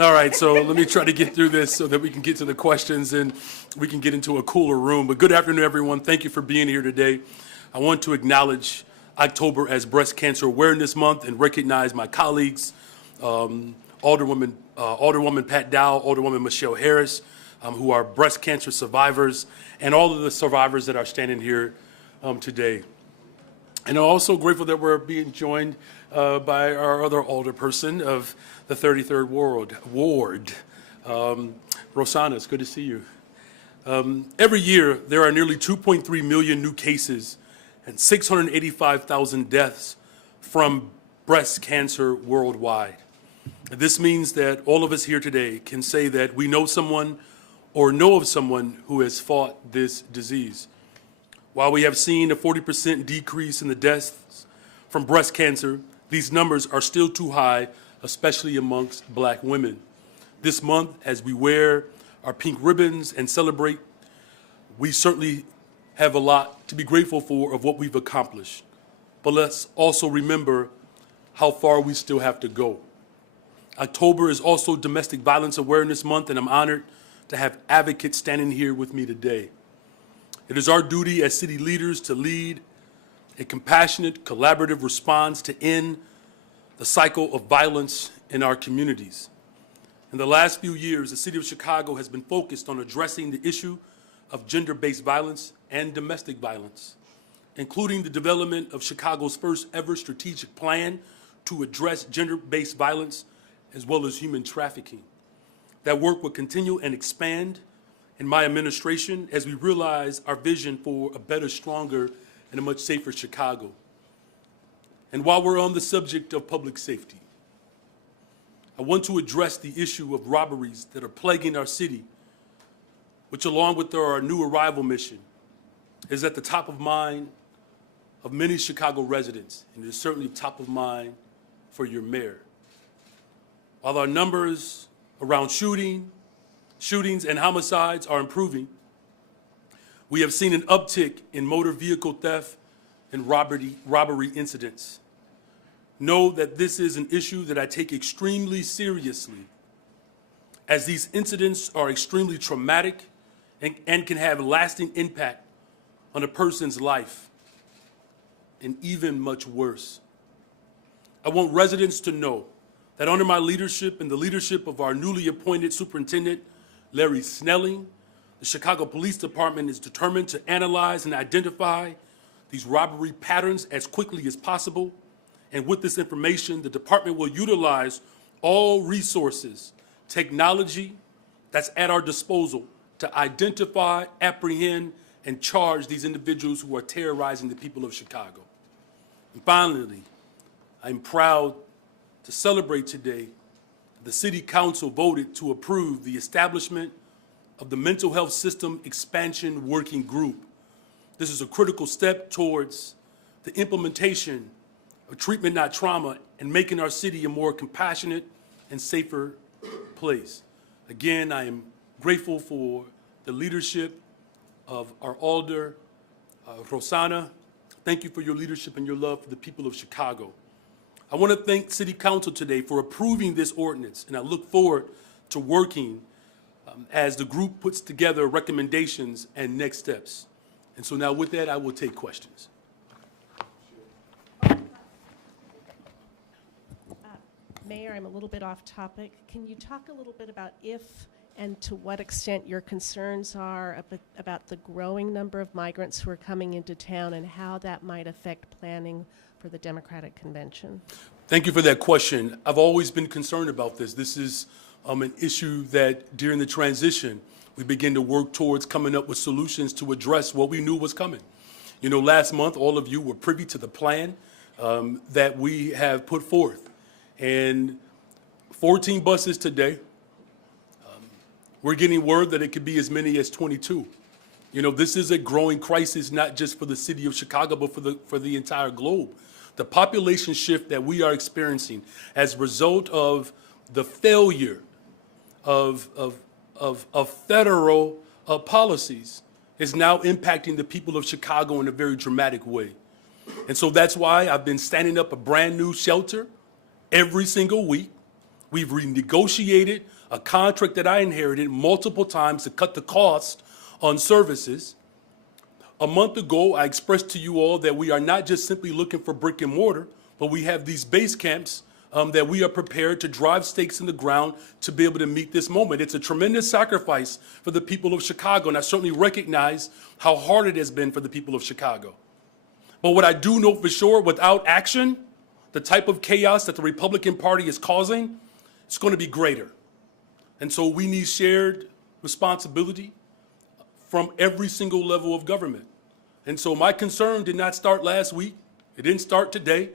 All right, so let me try to get through this so that we can get to the questions and we can get into a cooler room. But good afternoon, everyone. Thank you for being here today. I want to acknowledge October as Breast Cancer Awareness Month and recognize my colleagues, Alderwoman Pat Dow, Alderwoman Michelle Harris, who are breast cancer survivors, and all of the survivors that are standing here today. And I'm also grateful that we're being joined by our other alderperson of the 33rd Ward, Rosanna. It's good to see you. Every year, there are nearly 2.3 million new cases and 685,000 deaths from breast cancer worldwide. This means that all of us here today can say that we know someone or know of someone who has fought this disease. While we have seen a 40% decrease in the deaths from breast cancer, these numbers are still too high, especially amongst Black women. This month, as we wear our pink ribbons and celebrate, we certainly have a lot to be grateful for of what we've accomplished. But let's also remember how far we still have to go. October is also Domestic Violence Awareness Month, and I'm honored to have advocates standing here with me today. It is our duty as city leaders to lead a compassionate, collaborative response to end the cycle of violence in our communities. In the last few years, the city of Chicago has been focused on addressing the issue of gender-based violence and domestic violence, including the development of Chicago's first ever strategic plan to address gender-based violence as well as human trafficking. That work will continue and expand in my administration as we realize our vision for a better, stronger, and a much safer Chicago. And while we're on the subject of public safety, I want to address the issue of robberies that are plaguing our city, which along with our new arrival mission, is at the top of mind of many Chicago residents, and is certainly top of mind for your mayor. While our numbers around shootings and homicides are improving, we have seen an uptick in motor vehicle theft and robbery incidents. Know that this is an issue that I take extremely seriously, as these incidents are extremely traumatic and can have lasting impact on a person's life, and even much worse. I want residents to know that under my leadership and the leadership of our newly appointed superintendent, Larry Snelling, the Chicago Police Department is determined to analyze and identify these robbery patterns as quickly as possible. And with this information, the department will utilize all resources, technology that's at our disposal to identify, apprehend, and charge these individuals who are terrorizing the people of Chicago. And finally, I'm proud to celebrate today the City Council voted to approve the establishment of the Mental Health System Expansion Working Group. This is a critical step towards the implementation of treatment, not trauma, and making our city a more compassionate and safer place. Again, I am grateful for the leadership of our alder, Rosanna. Thank you for your leadership and your love for the people of Chicago. I want to thank City Council today for approving this ordinance, and I look forward to working as the group puts together recommendations and next steps. And so now with that, I will take questions. Mayor, I'm a little bit off topic. Can you talk a little bit about if and to what extent your concerns are about the growing number of migrants who are coming into town and how that might affect planning for the Democratic Convention? Thank you for that question. I've always been concerned about this. This is an issue that during the transition, we began to work towards coming up with solutions to address what we knew was coming. You know, last month, all of you were privy to the plan that we have put forth. And 14 buses today, we're getting word that it could be as many as 22. You know, this is a growing crisis, not just for the city of Chicago, but for the entire globe. The population shift that we are experiencing as a result of the failure of federal policies is now impacting the people of Chicago in a very dramatic way. And so that's why I've been standing up a brand new shelter every single week We've renegotiated a contract that I inherited multiple times to cut the cost on services. A month ago, I expressed to you all that we are not just simply looking for brick and mortar, but we have these base camps that we are prepared to drive stakes in the ground to be able to meet this moment. It's a tremendous sacrifice for the people of Chicago, and I certainly recognize how hard it has been for the people of Chicago. But what I do know for sure, without action, the type of chaos that the Republican Party is causing, it's going to be greater. And so we need shared responsibility from every single level of government. And so my concern did not start last week. It didn't start today.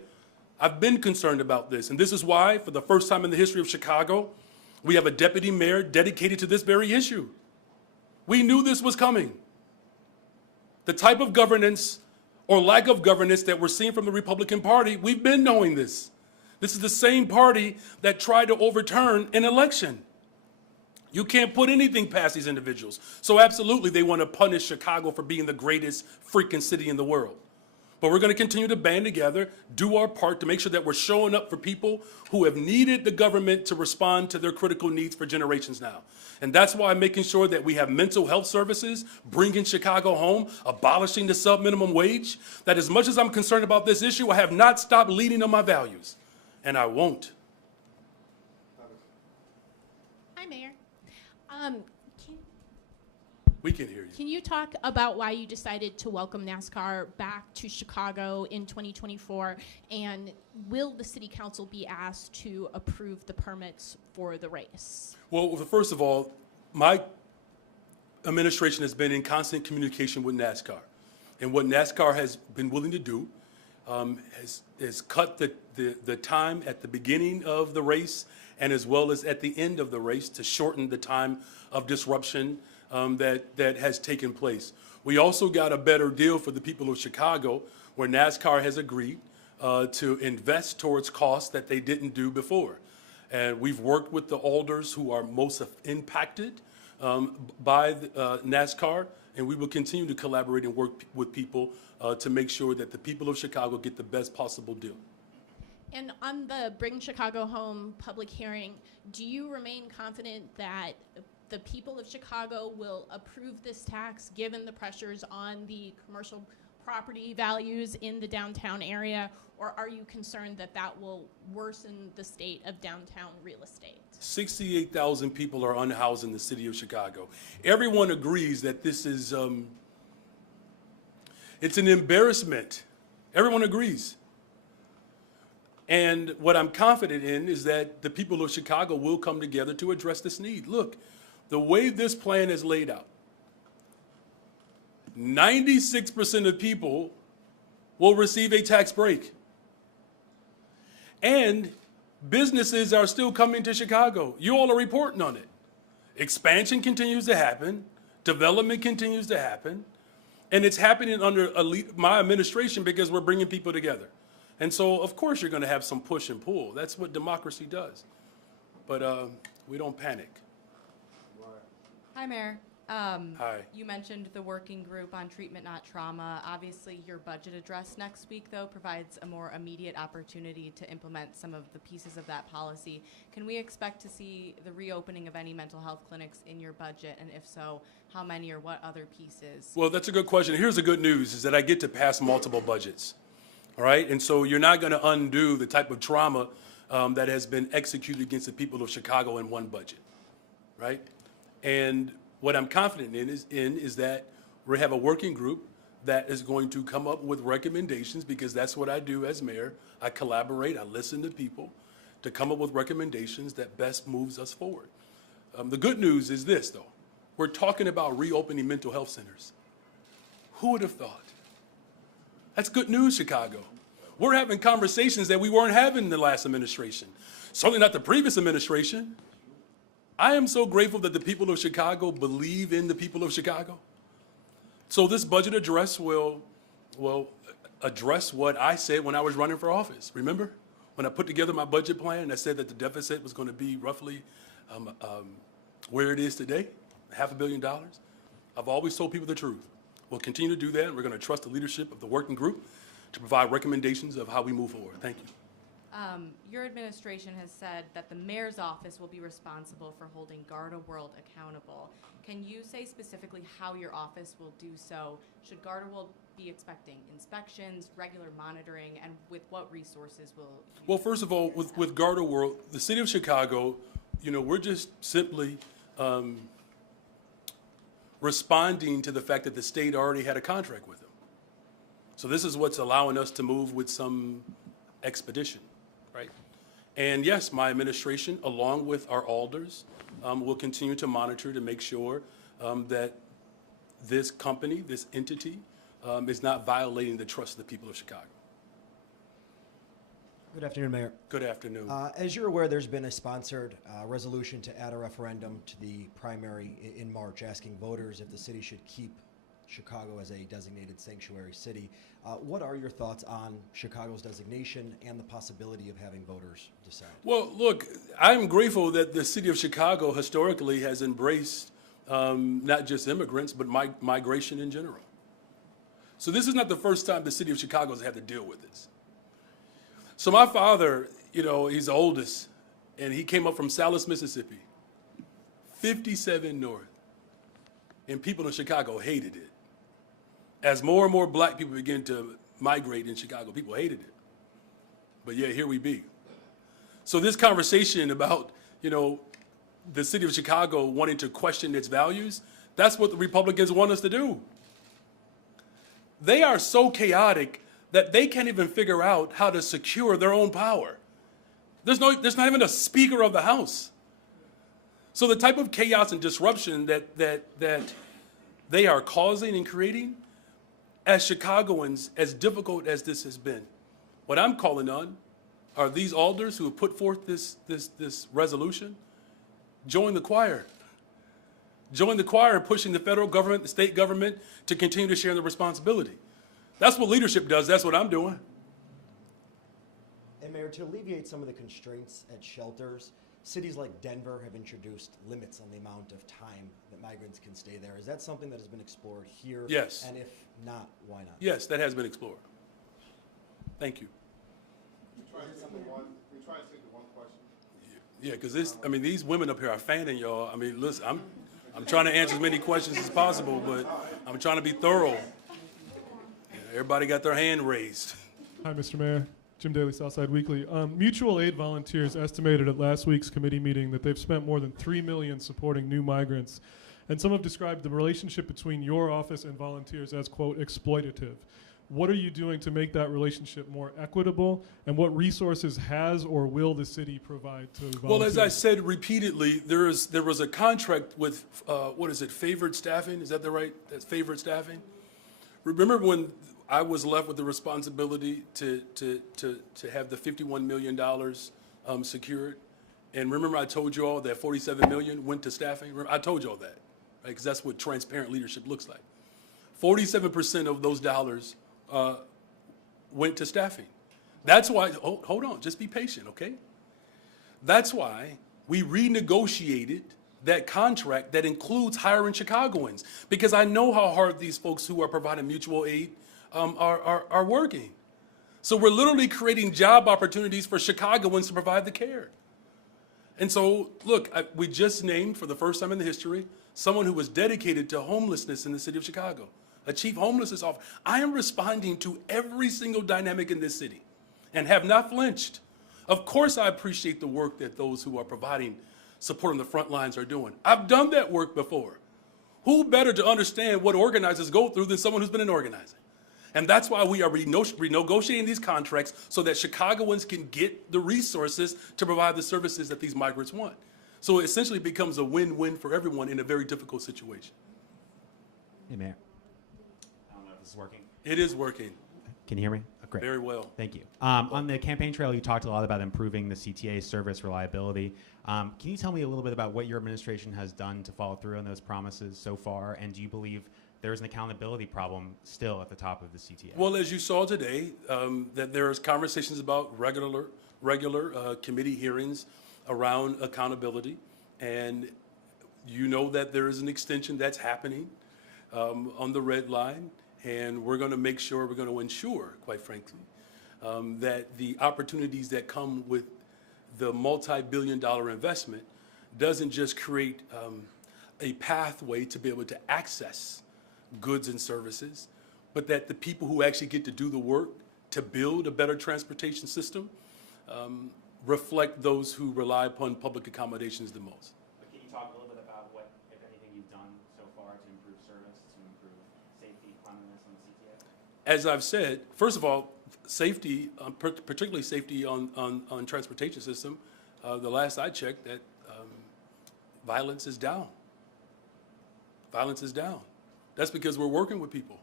I've been concerned about this. And this is why, for the first time in the history of Chicago, we have a deputy mayor dedicated to this very issue. We knew this was coming. The type of governance or lack of governance that we're seeing from the Republican Party, we've been knowing this. This is the same party that tried to overturn an election. You can't put anything past these individuals. So absolutely, they want to punish Chicago for being the greatest freaking city in the world. But we're going to continue to band together, do our part to make sure that we're showing up for people who have needed the government to respond to their critical needs for generations now. And that's why I'm making sure that we have mental health services, bringing Chicago home, abolishing the sub-minimum wage. That as much as I'm concerned about this issue, I have not stopped leading on my values, and I won't. Hi, Mayor. We can hear you. Can you talk about why you decided to welcome NASCAR back to Chicago in 2024? And will the city council be asked to approve the permits for the race? Well, first of all, my administration has been in constant communication with NASCAR. And what NASCAR has been willing to do has cut the time at the beginning of the race and as well as at the end of the race to shorten the time of disruption that has taken place. We also got a better deal for the people of Chicago, where NASCAR has agreed to invest towards costs that they didn't do before. And we've worked with the alders who are most impacted by NASCAR, and we will continue to collaborate and work with people to make sure that the people of Chicago get the best possible deal. And on the Bring Chicago Home public hearing, do you remain confident that the people of Chicago will approve this tax given the pressures on the commercial property values in the downtown area, or are you concerned that that will worsen the state of downtown real estate? 68,000 people are unhoused in the city of Chicago. Everyone agrees that this is, it's an embarrassment. Everyone agrees. And what I'm confident in is that the people of Chicago will come together to address this need. Look, the way this plan is laid out, 96% of people will receive a tax break. And businesses are still coming to Chicago. You all are reporting on it. Expansion continues to happen. Development continues to happen. And it's happening under my administration because we're bringing people together. And so, of course, you're going to have some push and pull. That's what democracy does. But we don't panic. Hi, Mayor. Hi. You mentioned the working group on treatment, not trauma. Obviously, your budget address next week, though, provides a more immediate opportunity to implement some of the pieces of that policy. Can we expect to see the reopening of any mental health clinics in your budget? And if so, how many or what other pieces? Well, that's a good question. Here's the good news, is that I get to pass multiple budgets. All right? And so you're not going to undo the type of trauma that has been executed against the people of Chicago in one budget. Right? And what I'm confident is that we have a working group that is going to come up with recommendations, because that's what I do as mayor. I collaborate, I listen to people to come up with recommendations that best moves us forward. The good news is this, though. We're talking about reopening mental health centers. Who would have thought? That's good news, Chicago. We're having conversations that we weren't having in the last administration. Certainly not the previous administration. I am so grateful that the people of Chicago believe in the people of Chicago. So this budget address will address what I said when I was running for office. Remember? When I put together my budget plan, I said that the deficit was going to be roughly where it is today, $500 million. I've always told people the truth. We'll continue to do that, and we're going to trust the leadership of the working group to provide recommendations of how we move forward. Thank you. Your administration has said that the mayor's office will be responsible for holding Garda World accountable. Can you say specifically how your office will do so? Should Garda World be expecting inspections, regular monitoring, and with what resources will you Well, first of all, with Garda World, the city of Chicago, we're just simply responding to the fact that the state already had a contract with them. So this is what's allowing us to move with some expedition, right? And yes, my administration, along with our alders, will continue to monitor to make sure that this company, this entity, is not violating the trust of the people of Chicago. Good afternoon, Mayor. Good afternoon. As you're aware, there's been a sponsored resolution to add a referendum to the primary in March, asking voters if the city should keep Chicago as a designated sanctuary city. What are your thoughts on Chicago's designation and the possibility of having voters decide? Well, look, I'm grateful that the city of Chicago historically has embraced not just immigrants, but migration in general. So this is not the first time the city of Chicago has had to deal with this. So my father, he's the oldest, and he came up from Salis, Mississippi, 57 north, and people in Chicago hated it. As more and more black people began to migrate in Chicago, people hated it. But yeah, here we be. So this conversation about, the city of Chicago wanting to question its values, that's what the Republicans want us to do. They are so chaotic that they can't even figure out how to secure their own power. There's not even a Speaker of the House. So the type of chaos and disruption that they are causing and creating, as Chicagoans, as difficult as this has been, what I'm calling on are these alders who have put forth this resolution. Join the choir. Join the choir in pushing the federal government, the state government to continue to share in the responsibility. That's what leadership does. That's what I'm doing. And Mayor, to alleviate some of the constraints at shelters, cities like Denver have introduced limits on the amount of time that migrants can stay there. Is that something that has been explored here? Yes. And if not, why not? Yes, that has been explored. Thank you. We try to stick to one question. Yeah, because these women up here are fanning y'all. Listen, I'm trying to answer as many questions as possible, but I'm trying to be thorough. Everybody got their hand raised. Hi, Mr. Mayor. Jim Daly, Southside Weekly. Mutual aid volunteers estimated at last week's committee meeting that they've spent more than $3 million supporting new migrants. And some have described the relationship between your office and volunteers as, quote, exploitative. What are you doing to make that relationship more equitable? And what resources has or will the city provide to volunteers? Well, as I said repeatedly, there was a contract with, favored staffing? Is that that's favored staffing? Remember when I was left with the responsibility to have the $51 million secured? And remember I told you all that $47 million went to staffing? I told you all that, right? Because that's what transparent leadership looks like. 47% of those dollars went to staffing. That's why, hold on, just be patient, okay? That's why we renegotiated that contract that includes hiring Chicagoans, because I know how hard these folks who are providing mutual aid are working. So we're literally creating job opportunities for Chicagoans to provide the care. And so, look, we just named, for the first time in the history, someone who was dedicated to homelessness in the city of Chicago, a chief homelessness officer. I am responding to every single dynamic in this city and have not flinched. Of course, I appreciate the work that those who are providing support on the front lines are doing. I've done that work before. Who better to understand what organizers go through than someone who's been in organizing? And that's why we are renegotiating these contracts so that Chicagoans can get the resources to provide the services that these migrants want. So it essentially becomes a win-win for everyone in a very difficult situation. Hey, Mayor. I don't know if this is working. It is working Can you hear me? Oh, great. very well. Thank you. On the campaign trail, you talked a lot about improving the CTA service reliability. Can you tell me a little bit about what your administration has done to follow through on those promises so far? And do you believe there's an accountability problem still at the top of the CTA? Well, as you saw today, that there's conversations about regular committee hearings around accountability. And you know that there is an extension that's happening on the red line. And we're going to make sure, we're going to ensure, quite frankly, that the opportunities that come with the multi-billion-dollar investment doesn't just create a pathway to be able to access goods and services, but that the people who actually get to do the work to build a better transportation system reflect those who rely upon public accommodations the most. But can you talk a little bit about what, if anything, you've done so far to improve service, to improve safety, cleanliness on the CTA? As I've said, first of all, safety, particularly safety on transportation system, the last I checked, that violence is down. Violence is down. That's because we're working with people.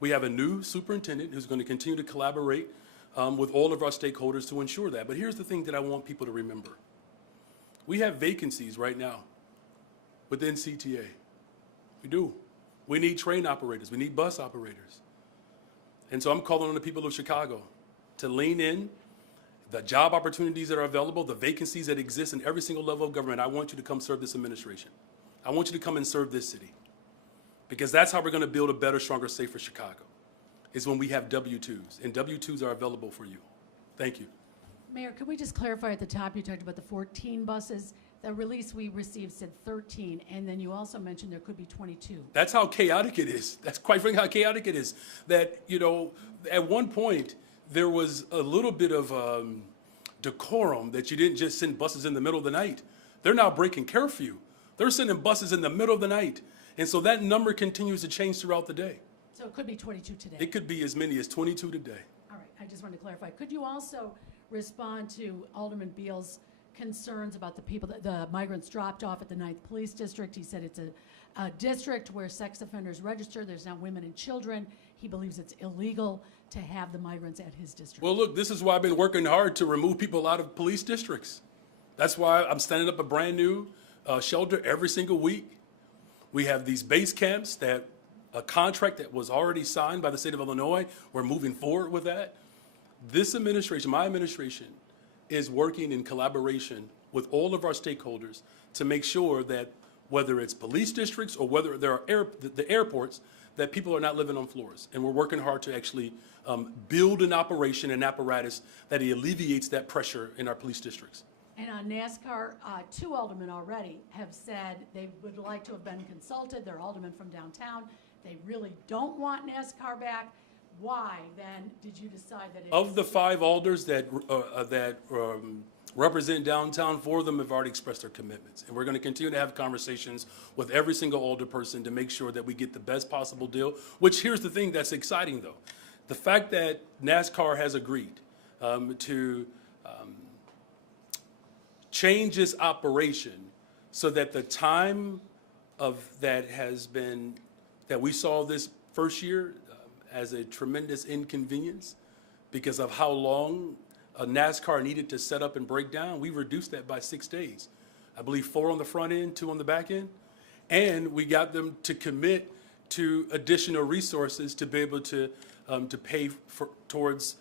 We have a new superintendent who's going to continue to collaborate with all of our stakeholders to ensure that. But here's the thing that I want people to remember. We have vacancies right now within CTA. We do. We need train operators. We need bus operators. And so I'm calling on the people of Chicago to lean in. The job opportunities that are available, the vacancies that exist in every single level of government, I want you to come serve this administration. I want you to come and serve this city. Because that's how we're going to build a better, stronger, safer Chicago, is when we have W-2s. And W-2s are available for you. Thank you. Mayor, could we just clarify at the top, you talked about the 14 buses. The release we received said 13, and then you also mentioned there could be 22. That's how chaotic it is. That's quite frankly how chaotic it is. That, you know, at one point, there was a little bit of decorum that you didn't just send buses in the middle of the night. They're now breaking curfew. They're sending buses in the middle of the night. And so that number continues to change throughout the day. So it could be 22 today. It could be as many as 22 today. All right, I just wanted to clarify. Could you also respond to Alderman Beal's concerns about the people, the migrants dropped off at the 9th Police District? He said it's a district where sex offenders register. There's now women and children. He believes it's illegal to have the migrants at his district. Well, look, this is why I've been working hard to remove people out of police districts. That's why I'm standing up a brand new shelter every single week. We have these base camps that a contract that was already signed by the state of Illinois. We're moving forward with that. This administration, my administration, is working in collaboration with all of our stakeholders to make sure that whether it's police districts or whether there are the airports, that people are not living on floors. And we're working hard to actually build an operation and apparatus that alleviates that pressure in our police districts. And on NASCAR, 2 aldermen already have said they would like to have been consulted. They're aldermen from downtown. They really don't want NASCAR back. Why, then, did you decide that it Of the 5 alders that represent downtown, 4 of them have already expressed their commitments. And we're going to continue to have conversations with every single alder person to make sure that we get the best possible deal, which here's the thing that's exciting, though. The fact that NASCAR has agreed to change its operation so that the time of that has been, that we saw this first year as a tremendous inconvenience because of how long a NASCAR needed to set up and break down, we reduced that by 6 days. I believe 4 on the front end, 2 on the back end. And we got them to commit to additional resources to be able to pay towards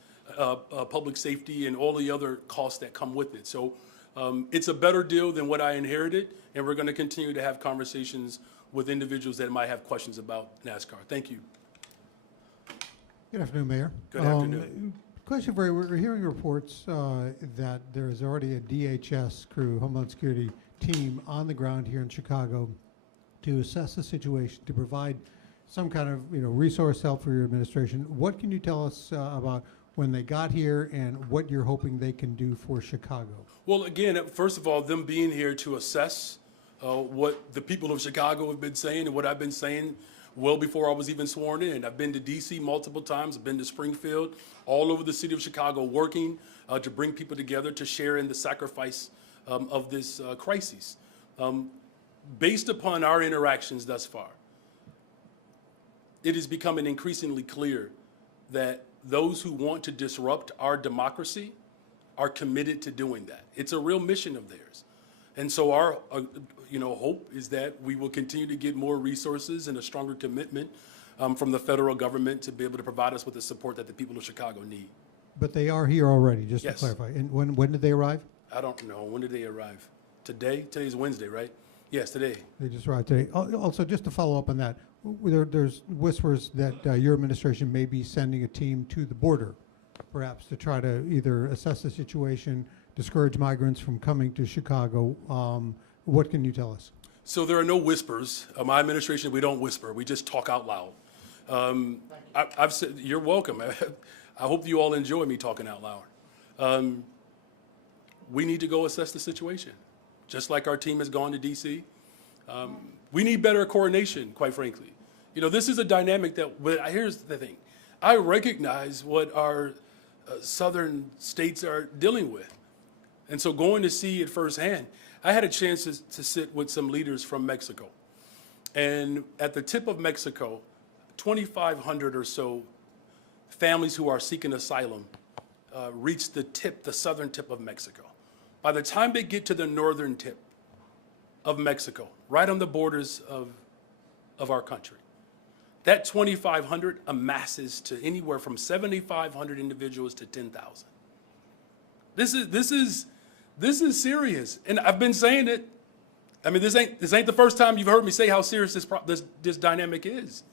public safety and all the other costs that come with it. So it's a better deal than what I inherited, and we're going to continue to have conversations with individuals that might have questions about NASCAR. Thank you. Good afternoon, Mayor. Good afternoon. Question for you. We're hearing reports that there is already a DHS crew, Homeland Security team on the ground here in Chicago to assess the situation, to provide some kind of resource help for your administration. What can you tell us about when they got here and what you're hoping they can do for Chicago? Well, again, first of all, them being here to assess what the people of Chicago have been saying and what I've been saying well before I was even sworn in. I've been to D.C. multiple times. I've been to Springfield, all over the city of Chicago, working to bring people together to share in the sacrifice of this crisis. Based upon our interactions thus far, it is becoming increasingly clear that those who want to disrupt our democracy are committed to doing that. It's a real mission of theirs. And so our hope is that we will continue to get more resources and a stronger commitment from the federal government to be able to provide us with the support that the people of Chicago need. But they are here already, just Yes. to clarify. And when did they arrive? I don't know. When did they arrive? Today? Today's Wednesday, right? Yes, today. They just arrived today. Also, just to follow up on that, there's whispers that your administration may be sending a team to the border perhaps to try to either assess the situation, discourage migrants from coming to Chicago. What can you tell us? So there are no whispers. My administration, we don't whisper. We just talk out loud. I've said, you're welcome. I hope you all enjoy me talking out loud. We need to go assess the situation. Just like our team has gone to DC. We need better coordination, quite frankly. You know, this is a dynamic that, but here's the thing. I recognize what our southern states are dealing with. And so going to see it firsthand, I had a chance to sit with some leaders from Mexico. And at the tip of Mexico, 2,500 or so families who are seeking asylum reach the southern tip of Mexico. By the time they get to the northern tip of Mexico, right on the borders of our country, that 2,500 amasses to anywhere from 7,500 individuals to 10,000. This is serious, and I've been saying it. I mean, this ain't the first time you've heard me say how serious this dynamic is,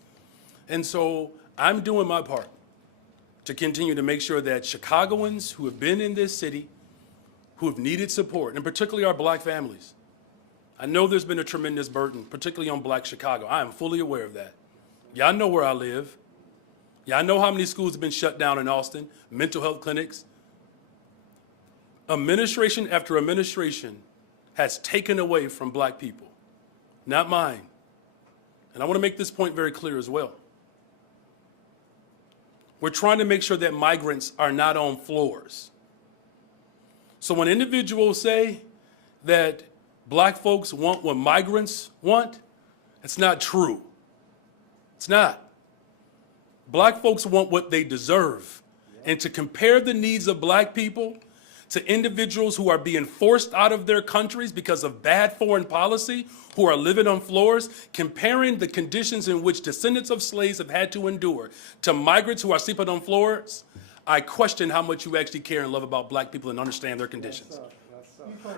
and so I'm doing my part to continue to make sure that Chicagoans who have been in this city, who have needed support, and particularly our black families. I know there's been a tremendous burden, particularly on black Chicago. I am fully aware of that. Y'all know where I live. Y'all know how many schools have been shut down in Austin, mental health clinics. Administration after administration has taken away from black people, not mine. And I want to make this point very clear as well. We're trying to make sure that migrants are not on floors. So when individuals say that black folks want what migrants want, it's not true. It's not. Black folks want what they deserve. And to compare the needs of black people to individuals who are being forced out of their countries because of bad foreign policy, who are living on floors, comparing the conditions in which descendants of slaves have had to endure to migrants who are sleeping on floors, I question how much you actually care and love about black people and understand their conditions.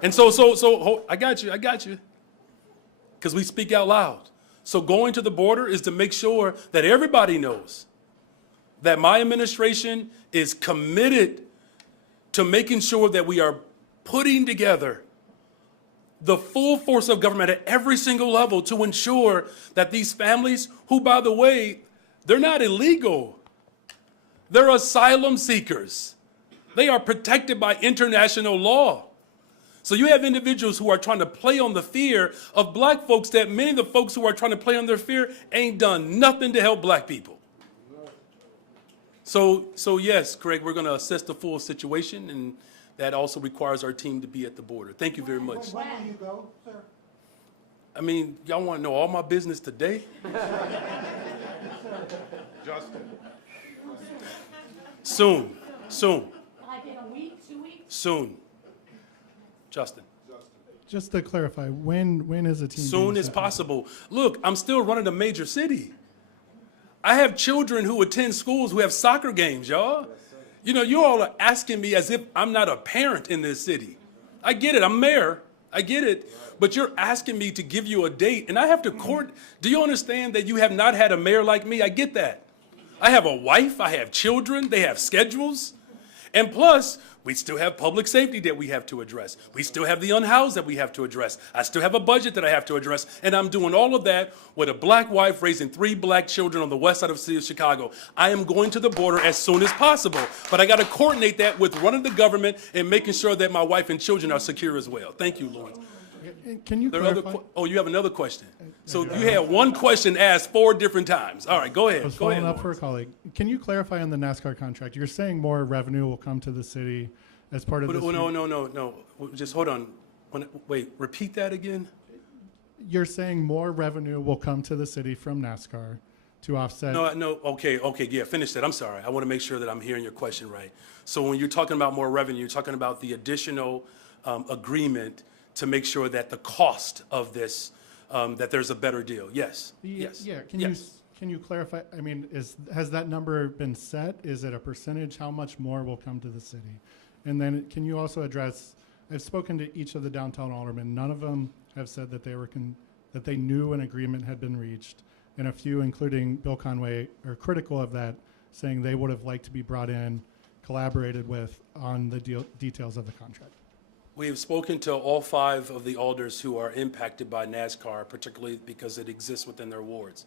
And so I got you. Because we speak out loud. So going to the border is to make sure that everybody knows that my administration is committed to making sure that we are putting together the full force of government at every single level to ensure that these families, who, by the way, they're not illegal. They're asylum seekers. They are protected by international law. So you have individuals who are trying to play on the fear of black folks that many of the folks who are trying to play on their fear ain't done nothing to help black people. So yes, Craig, we're going to assess the full situation, and that also requires our team to be at the border. Thank you very much. When will you go, sir? I mean, y'all want to know all my business today? Justin. Soon. Like in a week, 2 weeks? Soon. Justin. Just to clarify, when is the team? Soon being as set up? possible. Look, I'm still running a major city. I have children who attend schools who have soccer games, y'all. You know, you all are asking me as if I'm not a parent in this city. I get it, I'm mayor, I get it. But you're asking me to give you a date, and I have to court. Do you understand that you have not had a mayor like me? I get that. I have a wife, I have children, they have schedules. And plus, we still have public safety that we have to address. We still have the unhoused that we have to address. I still have a budget that I have to address. And I'm doing all of that with a black wife raising 3 black children on the west side of the city of Chicago. I am going to the border as soon as possible. But I got to coordinate that with running the government and making sure that my wife and children are secure as well. Thank you, Lawrence. Can you There are clarify? you have another question. So you had one question asked 4 different times. All right, go ahead. I was Go ahead. following up for a Lawrence. colleague. Can you clarify on the NASCAR contract? You're saying more revenue will come to the city as part of this. Oh, no. Just hold on. Wait, repeat that again. You're saying more revenue will come to the city from NASCAR to offset. No, okay, yeah, finish that. I'm sorry. I want to make sure that I'm hearing your question right. So when you're talking about more revenue, you're talking about the additional agreement to make sure that the cost of this, that there's a better deal. Yes. Yes. Yeah. Yes. Can you clarify? I mean, has that number been set? Is it a percentage? How much more will come to the city? And then can you also address? I've spoken to each of the downtown aldermen. None of them have said that they were that they knew an agreement had been reached, and a few, including Bill Conway, are critical of that, saying they would have liked to be brought in collaborated with on the details of the contract? We have spoken to all 5 of the alders who are impacted by NASCAR, particularly because it exists within their wards.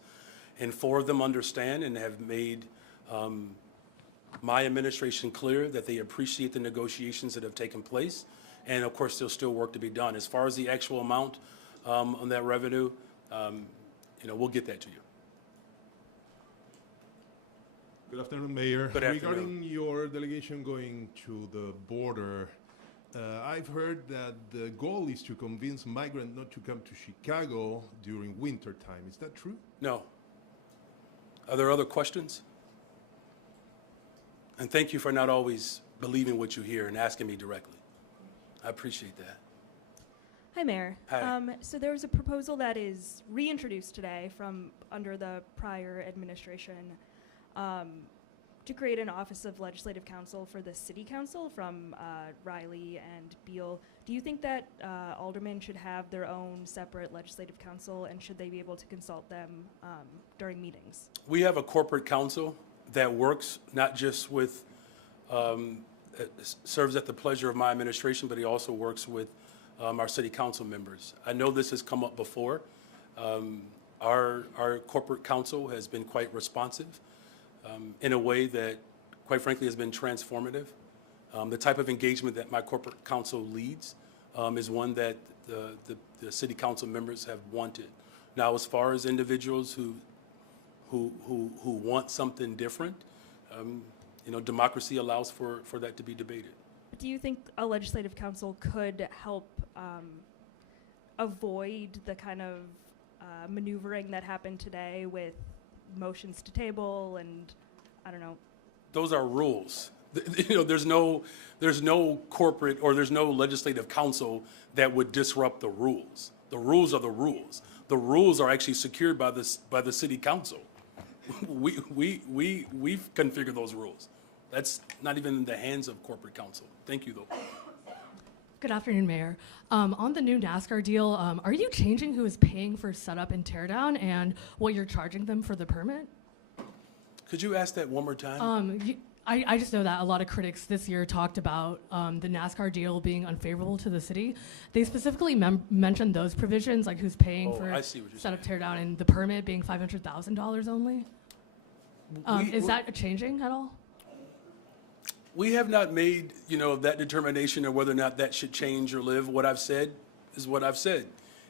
And 4 of them understand and have made my administration clear that they appreciate the negotiations that have taken place. And of course, there's still work to be done. As far as the actual amount on that revenue, we'll get that to you. Good afternoon, Mayor. Good afternoon. Regarding your delegation going to the border, I've heard that the goal is to convince migrants not to come to Chicago during winter time. Is that true? No. Are there other questions? And thank you for not always believing what you hear and asking me directly. I appreciate that. Hi, Mayor. Hi. So there was a proposal that is reintroduced today from under the prior administration to create an Office of Legislative Counsel for the City Council from Riley and Beal. Do you think that aldermen should have their own separate legislative council, and should they be able to consult them during meetings? We have a corporate council that works not just with, serves at the pleasure of my administration, but he also works with our city council members. I know this has come up before. Our corporate council has been quite responsive in a way that, quite frankly, has been transformative. The type of engagement that my corporate council leads is one that the city council members have wanted. Now, as far as individuals who want something different, democracy allows for that to be debated. Do you think a legislative council could help avoid the kind of maneuvering that happened today with motions to table and, I don't know? Those are rules. There's no corporate or there's no legislative council that would disrupt the rules. The rules are the rules. The rules are actually secured by the city council. We configure those rules. That's not even in the hands of corporate counsel. Thank you, though. Good afternoon, Mayor. On the new NASCAR deal, are you changing who is paying for setup and teardown and what you're charging them for the permit? Could you ask that one more time? I just know that a lot of critics this year talked about the NASCAR deal being unfavorable to the city. They specifically mentioned those provisions, like who's paying for setup, teardown, and the permit being $500,000 only. Is that changing at all? We have not made, that determination of whether or not that should change or live. What I've said is what I've said,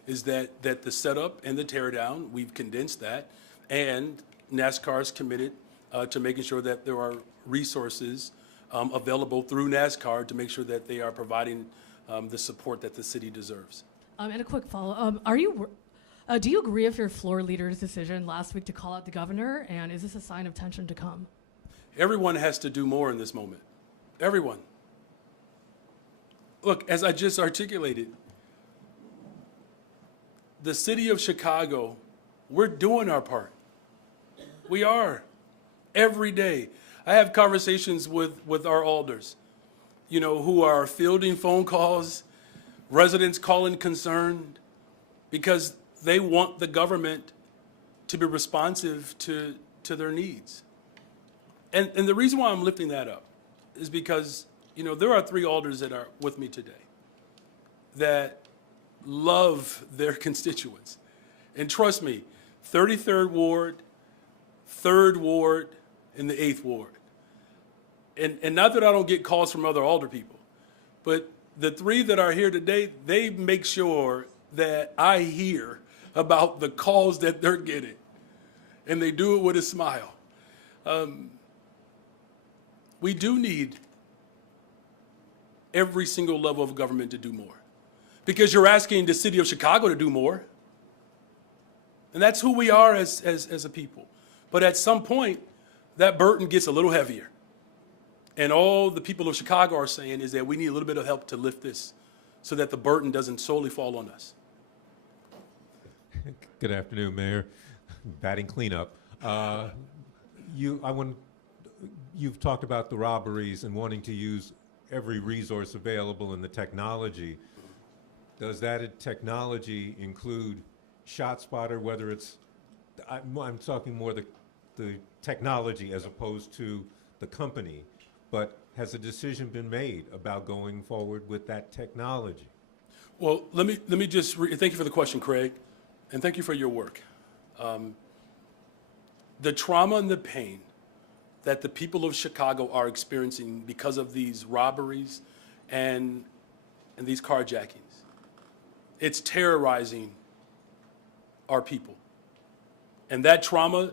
is that the setup and the teardown, we've condensed that, and NASCAR is committed to making sure that there are resources available through NASCAR to make sure that they are providing the support that the city deserves. And a quick follow-up. Do you agree with your floor leader's decision last week to call out the governor, and is this a sign of tension to come? Everyone has to do more in this moment. Everyone. Look, as I just articulated, the city of Chicago, we're doing our part. We are. Every day. I have conversations with our alders, who are fielding phone calls, residents calling concerned, because they want the government to be responsive to their needs. And the reason why I'm lifting that up is because, there are 3 alders that are with me today that love their constituents. And trust me, 33rd Ward, 3rd Ward, and the 8th Ward. And not that I don't get calls from other alder people, but the 3 that are here today, they make sure that I hear about the calls that they're getting. And they do it with a smile. We do need every single level of government to do more, because you're asking the city of Chicago to do more. And that's who we are as a people. But at some point, that burden gets a little heavier. And all the people of Chicago are saying is that we need a little bit of help to lift this so that the burden doesn't solely fall on us. Good afternoon, Mayor. Batting cleanup. You've talked about the robberies and wanting to use every resource available in the technology. Does that technology include ShotSpotter, whether it's, I'm talking more the technology as opposed to the company, but has a decision been made about going forward with that technology? Well, let me just thank you for the question, Craig, and thank you for your work. The trauma and the pain that the people of Chicago are experiencing because of these robberies and these carjackings, it's terrorizing our people. And that trauma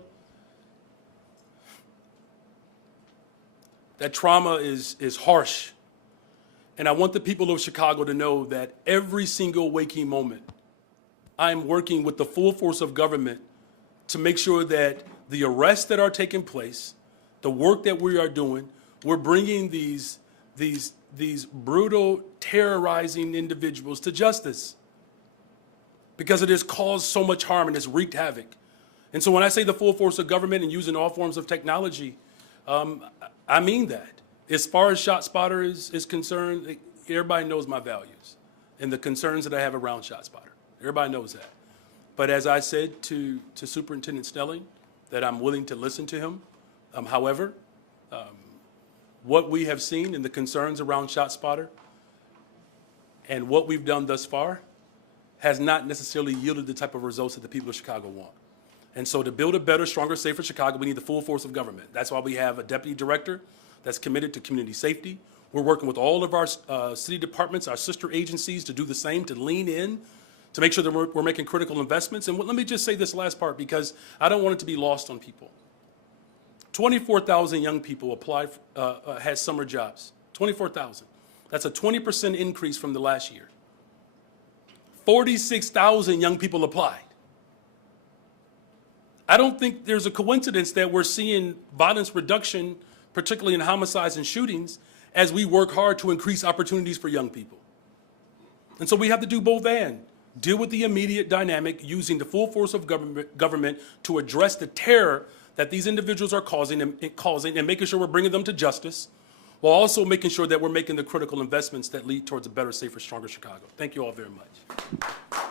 is harsh. And I want the people of Chicago to know that every single waking moment, I'm working with the full force of government to make sure that the arrests that are taking place, the work that we are doing, we're bringing these brutal, terrorizing individuals to justice, because it has caused so much harm and has wreaked havoc. And so when I say the full force of government and using all forms of technology, I mean that. As far as ShotSpotter is concerned, everybody knows my values and the concerns that I have around ShotSpotter. Everybody knows that. But as I said to Superintendent Snelling, that I'm willing to listen to him. However, what we have seen and the concerns around ShotSpotter and what we've done thus far has not necessarily yielded the type of results that the people of Chicago want. And so to build a better, stronger, safer Chicago, we need the full force of government. That's why we have a deputy director that's committed to community safety. We're working with all of our city departments, our sister agencies, to do the same, to lean in, to make sure that we're making critical investments. And let me just say this last part, because I don't want it to be lost on people. 24,000 young people applied, had summer jobs. 24,000. That's a 20% increase from the last year. 46,000 young people applied. I don't think there's a coincidence that we're seeing violence reduction, particularly in homicides and shootings, as we work hard to increase opportunities for young people. And so we have to do both and. Deal with the immediate dynamic using the full force of government to address the terror that these individuals are causing and making sure we're bringing them to justice, while also making sure that we're making the critical investments that lead towards a better, safer, stronger Chicago. Thank you all very much.